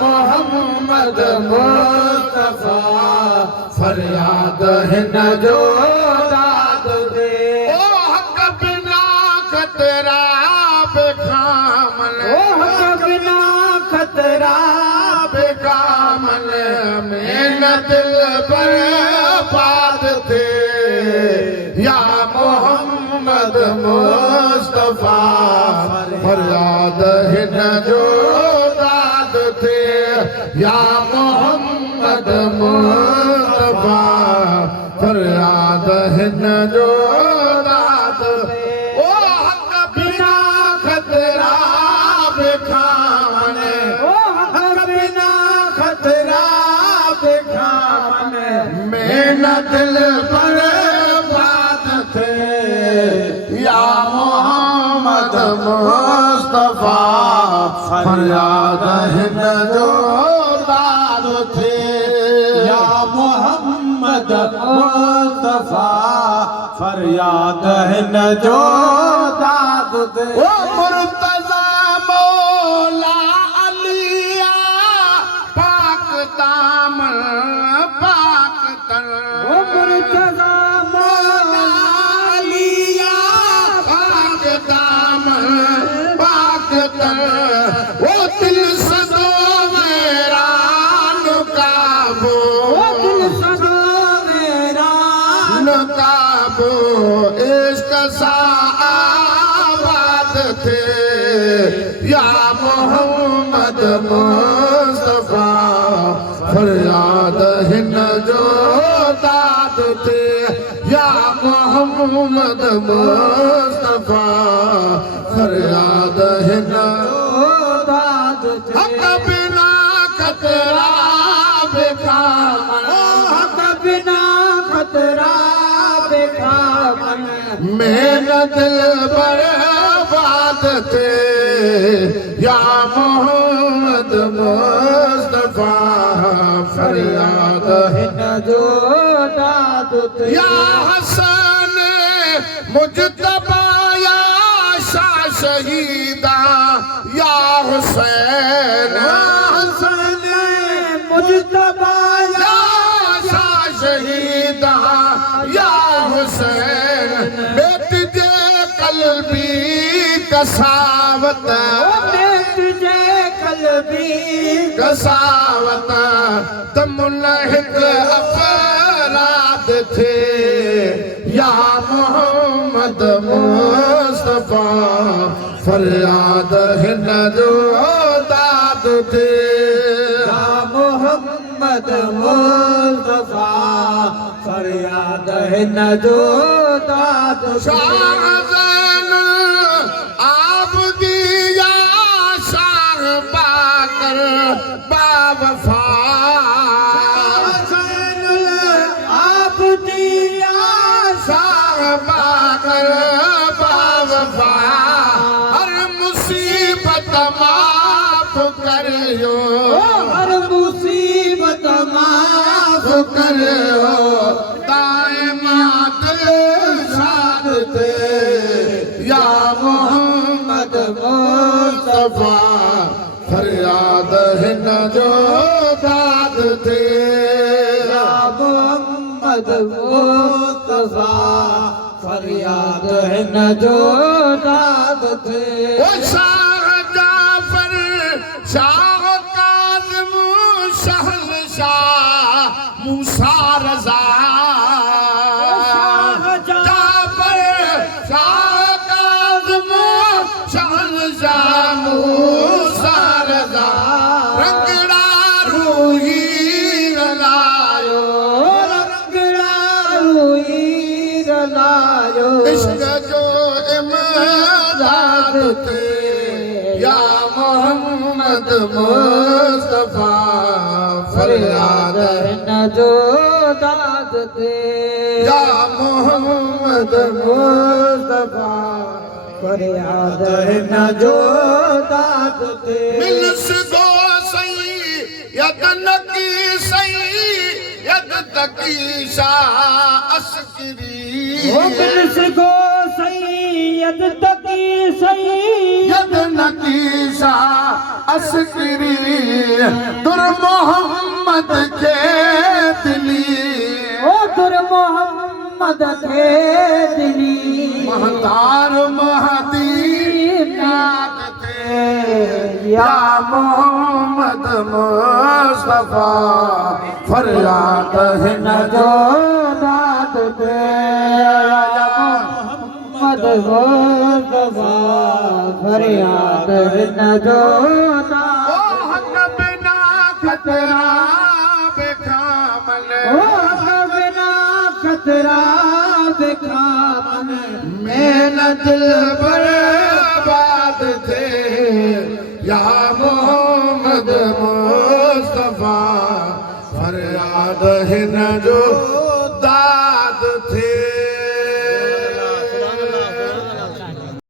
मोहम्मद मुस्तफा फरियाद हिन जो दाद दे। ओ हक बिना खतरा बेखामन, ओ हक बिना खतरा बेखामन मेरा दिल बर्बाद थे या मोहम्मद मुस्तफा फरियाद हिन जो दाद थे या मोहम्मद मुस्तफा फरियाद हिन जो दाद। ओ हक बिना खतरा बेखामन, ओ हक बिना खतरा बेखामन मेरा दिल बर्बाद थे या मोहम्मद मुस्तफा फरियाद हिन जो दाद थे या मोहम्मद मुस्तफा फरियाद हिन जो दाद थे। ओ मुर्तज़ा मौला अलिया पाक दामन पाक तन, ओ मुर्तज़ा मौला अलिया पाक दामन पाक तन वो दिल सदो मेरा नुकाबो, वो दिल सदो मेरा नुकाबो इश्क सा आबाद थे या मोहम्मद मुस्तफा फरियाद हिन जो दाद थे या मोहम्मद मुस्तफा फरियाद हिन जो दाद थे। हक बिना खतरा बेखामन, हक बिना खतरा बेखामन मेरा दिल बर्बाद थे या मोहम्मद मुस्तफा फरियाद हिन जो दाद थे या हसन मुजतबा या शाह शहीदा या हुसैन, हसन मुजतबा या शाह शहीदा या हुसैन बेट जे कल्बी कसावत, बेट जे कल्बी कसावत तमुलहिक अफराद थे या मोहम्मद मुस्तफा फरियाद हिन जो दाद थे या मोहम्मद मुस्तफा फरियाद हिन जो दाद थे। आबदिया शाह पाकर बावफा, आबदिया शाह पाकर बावफा हर मुसीबत माफ करियो, हर मुसीबत माफ करियो दायमात शाद थे या मोहम्मद मुस्तफा फरियाद हिन जो दाद थे या मोहम्मद मुस्तफा फरियाद हिन जो दाद थे। ओ शाह जाफर शाह काज़िम शहंशाह मूसा रज़ा, जाफर शाह काज़िम शहंशाह मूसा रज़ा रंगड़ा रूही रलायो, रंगड़ा रूही रलायो इश्क जो इमदाद थे या मोहम्मद मुस्तफा फरियाद हिन जो दाद थे या मोहम्मद मुस्तफा फरियाद हिन जो दाद थे। मिलस गो सही यद नकी सही यद तकी शाह अस्करी, मिलस गो सही यद तकी सही यद नकीशा अस्करी दुर मोहम्मद के दिली ओ दुर मोहम्मद के दिली महतार महदी याद थे या मोहम्मद मुस्तफा फरियाद है न जो दाद दे मोहम्मद मुस्तफा फरियाद है न जो दाद ओ हक बिना खतरा बेखामन बिना खतरा बेखामन मेरा दिल बर्बाद थे या मोहम्मद मुस्तफा फरियाद है न जो दाद थे